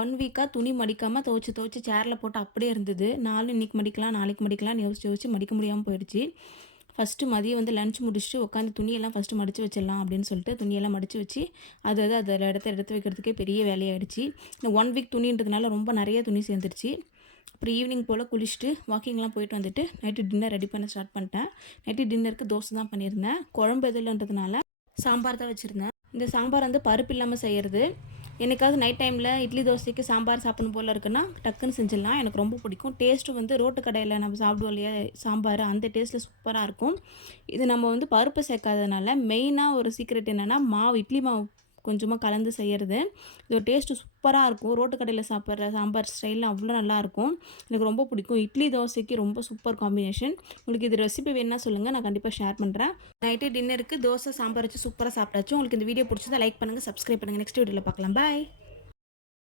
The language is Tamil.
1 வீக்கா துணி மடிக்காம துவச்சு சேர்ல போட்டு அப்படியே இருந்தது. நானும் இன்னைக்கு மடிக்கலாம், நாளைக்கு மடிக்கலாம்னு யோசிச்சு மடிக்க முடியாம போயிடுச்சு. ஃபஸ்ட்டு மதியம் வந்து லஞ்ச் முடிச்சுட்டு உட்காந்து துணியெல்லாம் ஃபஸ்ட்டு மடித்து வச்சிடலாம் அப்படின்னு சொல்லிட்டு துணியெல்லாம் மடித்து வச்சு அதில் எடுத்து வைக்கிறதுக்கே பெரிய வேலையாயிடுச்சு. இந்த 1 வீக் துணின்றதுனால ரொம்ப நிறைய துணி சேர்ந்துருச்சு. அப்புறம் ஈவினிங் போல் குளிச்சுட்டு வாக்கிங்லாம் போயிட்டு வந்துட்டு நைட்டு டின்னர் ரெடி பண்ண ஸ்டார்ட் பண்ணிட்டேன். நைட்டு டின்னருக்கு தோசை தான் பண்ணியிருந்தேன். குழம்பு எதுலன்றதுனால சாம்பார் தான் வச்சுருந்தேன். இந்த சாம்பார் வந்து பருப்பு இல்லாமல் செய்கிறது. என்னைக்காவது நைட் டைமில் இட்லி தோசைக்கு சாம்பார் சாப்பிடணும் போல் இருக்குன்னா டக்குன்னு செஞ்சிடலாம். எனக்கு ரொம்ப பிடிக்கும். டேஸ்ட்டு வந்து ரோட்டு கடையில் நம்ம சாப்பிடுவோம் இல்லையா சாம்பார், அந்த டேஸ்ட்டில் சூப்பராக இருக்கும். இது நம்ம வந்து பருப்பு சேர்க்காததுனால மெயினாக ஒரு சீக்ரெட் என்னென்னா இட்லி மாவு கொஞ்சமாக கலந்து செய்கிறது. இது டேஸ்ட்டு சூப்பராக இருக்கும். ரோட்டு கடையில் சாப்பிட்ற சாம்பார் ஸ்டைலில் அவ்வளோ நல்லாயிருக்கும். எனக்கு ரொம்ப பிடிக்கும். இட்லி தோசைக்கு ரொம்ப சூப்பர் காம்பினேஷன். உங்களுக்கு இது ரெசிபி வேணுன்னா சொல்லுங்கள், நான் கண்டிப்பாக ஷேர் பண்ணுறேன். நைட்டு டின்னருக்கு தோசை சாம்பார் வச்சு சூப்பராக சாப்பிட்டாச்சு. உங்களுக்கு இந்த வீடியோ பிடிச்சதா லைக் பண்ணுங்கள், சப்ஸ்கிரைப் பண்ணுங்கள். நெக்ஸ்ட் வீடியோவில் பார்க்கலாம். பாய்.